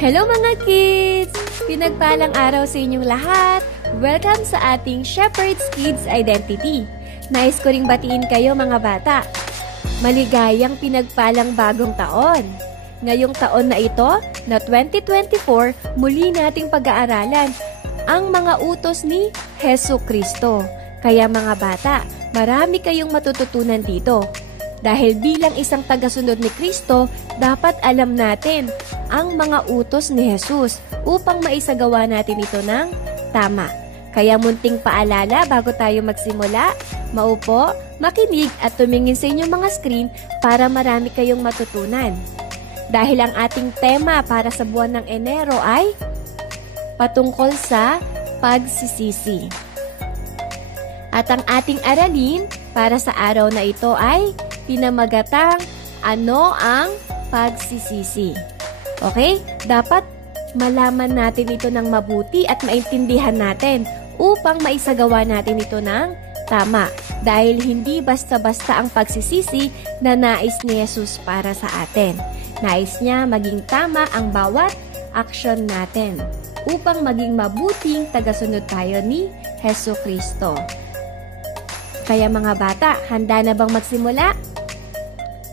Hello mga kids! Pinagpalang araw sa inyong lahat. Welcome sa ating Shepherd's Kids Identity. Nais ko ring batiin kayo mga bata. Maligayang pinagpalang bagong taon. Ngayong taon na ito, na 2024, muli nating pag-aaralan ang mga utos ni Jesucristo. Kaya mga bata, marami kayong matututunan dito. Dahil bilang isang tagasunod ni Kristo, dapat alam natin ang mga utos ni Jesus upang maisagawa natin ito ng tama. Kaya munting paalala bago tayo magsimula, maupo, makinig at tumingin sa inyong mga screen para marami kayong matutunan. Dahil ang ating tema para sa buwan ng Enero ay patungkol sa pagsisisi. At ang ating aralin para sa araw na ito ay pinamagatang ano ang pagsisisi. Okay? Dapat malaman natin ito ng mabuti at maintindihan natin upang maisagawa natin ito ng tama. Dahil hindi basta-basta ang pagsisisi na nais ni Jesus para sa atin. Nais niya maging tama ang bawat aksyon natin upang maging mabuting tagasunod tayo ni Jesucristo. Kaya mga bata, handa na bang magsimula?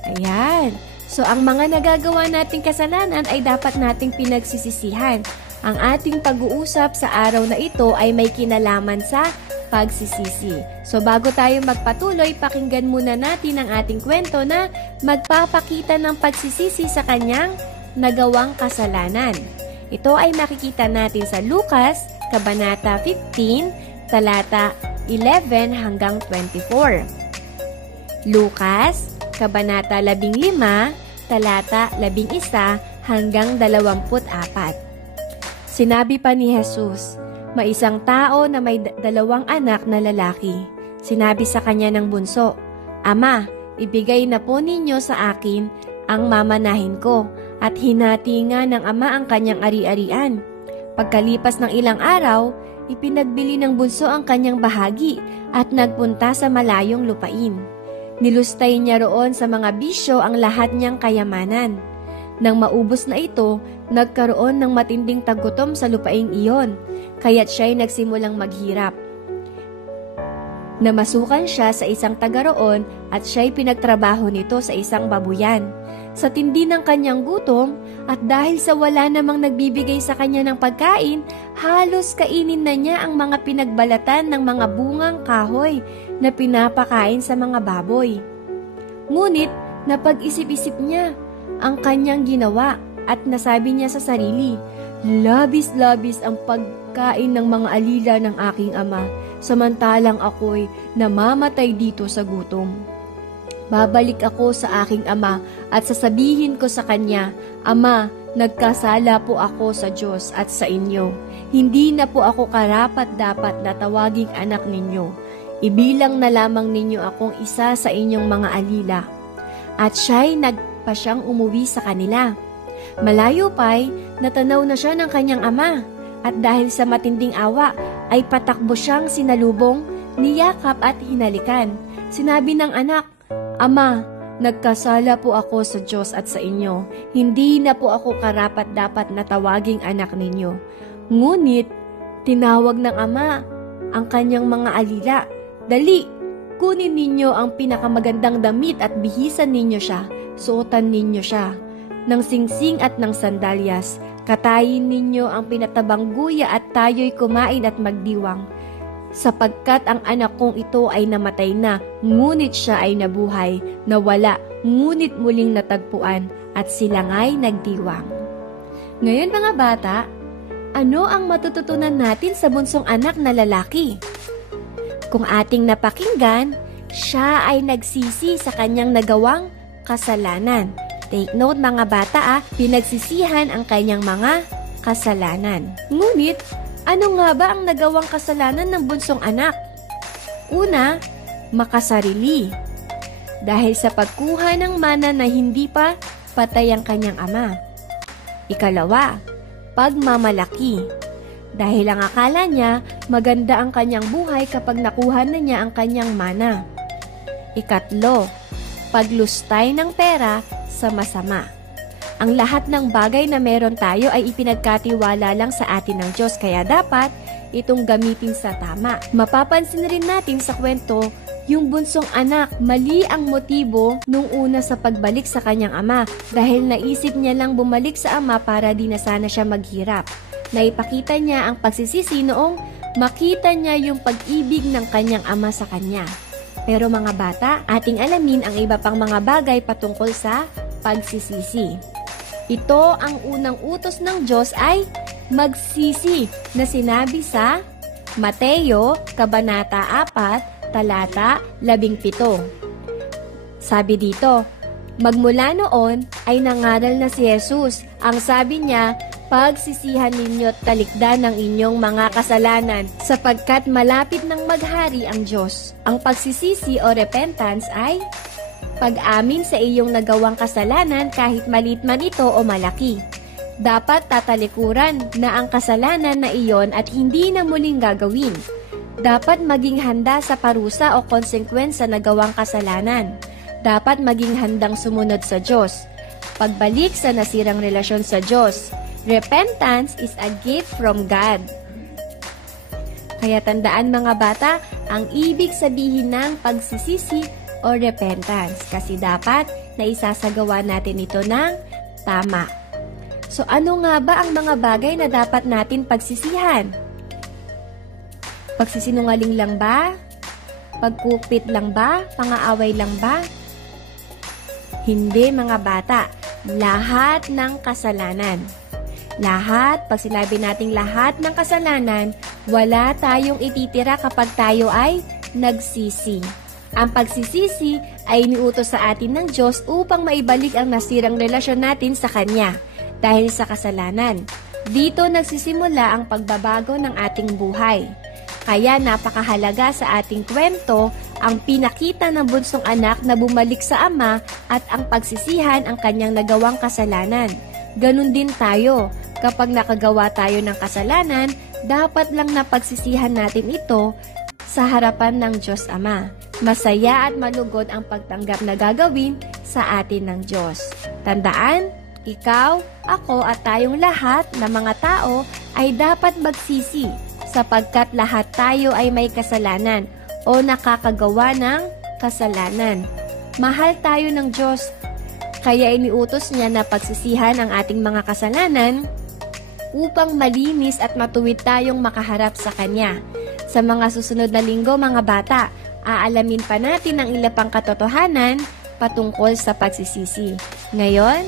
Ayan. So, ang mga nagagawa nating kasalanan ay dapat nating pinagsisisihan. Ang ating pag-uusap sa araw na ito ay may kinalaman sa pagsisisi. So, bago tayo magpatuloy, pakinggan muna natin ang ating kwento na magpapakita ng pagsisisi sa kanyang nagawang kasalanan. Ito ay makikita natin sa Lucas, Kabanata 15, talata 11 hanggang 24. Lucas, Kabanata 15, talata 11 hanggang 24. Sinabi pa ni Jesus, may isang tao na may 2 anak na lalaki. Sinabi sa kanya ng bunso, Ama, ibigay na po ninyo sa akin ang mamanahin ko. At hinati nga ng ama ang kanyang ari-arian. Pagkalipas ng ilang araw, ipinagbili ng bunso ang kanyang bahagi at nagpunta sa malayong lupain. Nilustay niya roon sa mga bisyo ang lahat niyang kayamanan. Nang maubos na ito, nagkaroon ng matinding tagutom sa lupaing iyon, kaya't siya'y nagsimulang maghirap. Namasukan siya sa isang taga roon at siya'y pinagtrabaho nito sa isang babuyan. Sa tindi ng kanyang gutom at dahil sa wala namang nagbibigay sa kanya ng pagkain, halos kainin na niya ang mga pinagbalatan ng mga bungang kahoy na pinapakain sa mga baboy. Ngunit napag-isip-isip niya ang kanyang ginawa at nasabi niya sa sarili, labis-labis ang pagkain ng mga alila ng aking ama, samantalang ako'y namamatay dito sa gutom. Babalik ako sa aking ama at sasabihin ko sa kanya, Ama, nagkasala po ako sa Diyos at sa inyo. Hindi na po ako karapat-dapat na tawaging anak ninyo. Ibilang na lamang ninyo akong isa sa inyong mga alila. At siya'y nagpasyang umuwi sa kanila. Malayo pa'y natanaw na siya ng kanyang ama. At dahil sa matinding awa, ay patakbo siyang sinalubong, niyakap at hinalikan. Sinabi ng anak, Ama, nagkasala po ako sa Diyos at sa inyo. Hindi na po ako karapat-dapat na tawaging anak ninyo. Ngunit, tinawag ng ama ang kanyang mga alila. Dali, kunin ninyo ang pinakamagandang damit at bihisan ninyo siya. Suotan ninyo siya ng singsing at ng sandalyas. Katayin ninyo ang pinatabang guya at tayo'y kumain at magdiwang. Sapagkat ang anak kong ito ay namatay na, ngunit siya ay nabuhay, nawala, ngunit muling natagpuan, at sila nga'y nagdiwang. Ngayon mga bata, ano ang matututunan natin sa bunsong anak na lalaki? Kung ating napakinggan, siya ay nagsisi sa kanyang nagawang kasalanan. Take note mga bata pinagsisihan ang kanyang mga kasalanan. Ngunit, ano nga ba ang nagawang kasalanan ng bunsong anak? Una, makasarili. Dahil sa pagkuha ng mana na hindi pa patay ang kanyang ama. Ikalawa, pagmamalaki. Dahil ang akala niya maganda ang kanyang buhay kapag nakuha na niya ang kanyang mana. Ikatlo, paglustay ng pera sa masama. Ang lahat ng bagay na meron tayo ay ipinagkatiwala lang sa atin ng Diyos, kaya dapat itong gamitin sa tama. Mapapansin rin natin sa kwento, yung bunsong anak, mali ang motibo nung una sa pagbalik sa kanyang ama dahil naisip niya lang bumalik sa ama para di na sana siya maghirap. Naipakita niya ang pagsisisi noong makita niya yung pag-ibig ng kanyang ama sa kanya. Pero mga bata, ating alamin ang iba pang mga bagay patungkol sa pagsisisi. Ito ang unang utos ng Diyos ay magsisi na sinabi sa Mateo, Kabanata 4, Talata 17. Sabi dito, magmula noon ay nangaral na si Jesus. Ang sabi niya, pagsisihan ninyo at talikdan ang inyong mga kasalanan sapagkat malapit nang maghari ang Diyos. Ang pagsisisi o repentance ay pag-amin sa iyong nagawang kasalanan kahit maliit man ito o malaki. Dapat tatalikuran na ang kasalanan na iyon at hindi na muling gagawin. Dapat maging handa sa parusa o konsekwensya na gawang kasalanan. Dapat maging handang sumunod sa Diyos. Pagbalik sa nasirang relasyon sa Diyos. Repentance is a gift from God. Kaya tandaan mga bata, ang ibig sabihin ng pagsisisi o repentance. Kasi dapat na isasagawa natin ito ng tama. So ano nga ba ang mga bagay na dapat natin pagsisihan? Pagsisinungaling lang ba? Pagkupit lang ba? Pangaaway lang ba? Hindi mga bata. Lahat ng kasalanan. Lahat, pag sinabi nating lahat ng kasalanan, wala tayong ititira kapag tayo ay nagsisi. Ang pagsisisi ay iniutos sa atin ng Diyos upang maibalik ang nasirang relasyon natin sa Kanya dahil sa kasalanan. Dito nagsisimula ang pagbabago ng ating buhay. Kaya napakahalaga sa ating kwento ang pinakita ng bunsong anak na bumalik sa ama at ang pagsisihan ang kanyang nagawang kasalanan. Ganun din tayo. Kapag nakagawa tayo ng kasalanan, dapat lang napagsisihan natin ito sa harapan ng Diyos Ama. Masaya at malugod ang pagtanggap na gagawin sa atin ng Diyos. Tandaan, ikaw, ako at tayong lahat na mga tao ay dapat magsisi sapagkat lahat tayo ay may kasalanan o nakakagawa ng kasalanan. Mahal tayo ng Diyos, kaya iniutos niya na pagsisihan ang ating mga kasalanan upang malinis at matuwid tayong makaharap sa Kanya. Sa mga susunod na linggo mga bata, aalamin pa natin ang ilang pang katotohanan patungkol sa pagsisisi. Ngayon,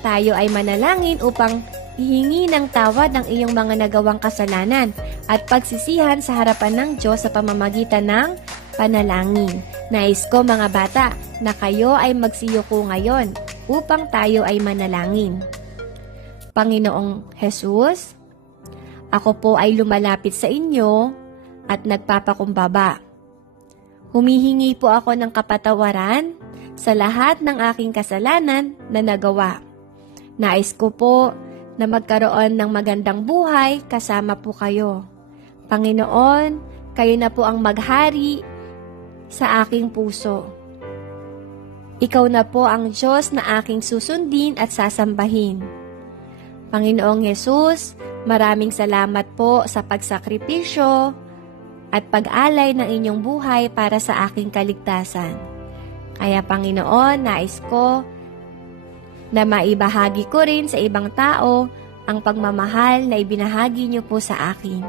tayo ay manalangin upang ihingi ng tawad ang iyong mga nagawang kasalanan at pagsisihan sa harapan ng Diyos sa pamamagitan ng panalangin. Nais ko mga bata na kayo ay magsiyuko ngayon upang tayo ay manalangin. Panginoong Jesus, ako po ay lumalapit sa inyo at nagpapakumbaba. Humihingi po ako ng kapatawaran sa lahat ng aking kasalanan na nagawa. Nais ko po na magkaroon ng magandang buhay kasama po kayo. Panginoon, kayo na po ang maghari sa aking puso. Ikaw na po ang Diyos na aking susundin at sasambahin. Panginoong Jesus, maraming salamat po sa pagsakripisyo at pag-alay ng inyong buhay para sa aking kaligtasan. Kaya Panginoon, nais ko na maibahagi ko rin sa ibang tao ang pagmamahal na ibinahagi niyo po sa akin.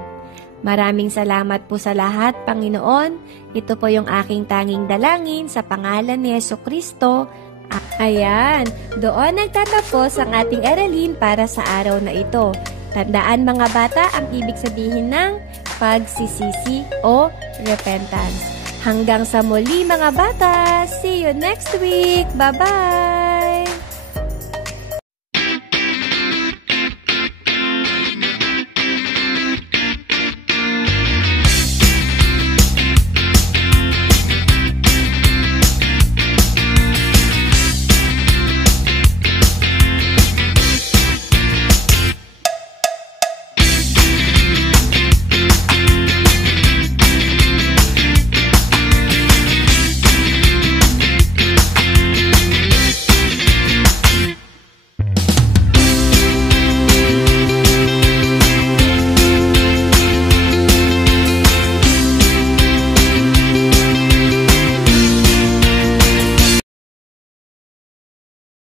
Maraming salamat po sa lahat, Panginoon. Ito po yung aking tanging dalangin sa pangalan ni Jesucristo. Ayan, doon nagtatapos ang ating aralin para sa araw na ito. Tandaan mga bata ang ibig sabihin ng pagsisisi o repentance. Hanggang sa muli mga bata. See you next week. Bye-bye!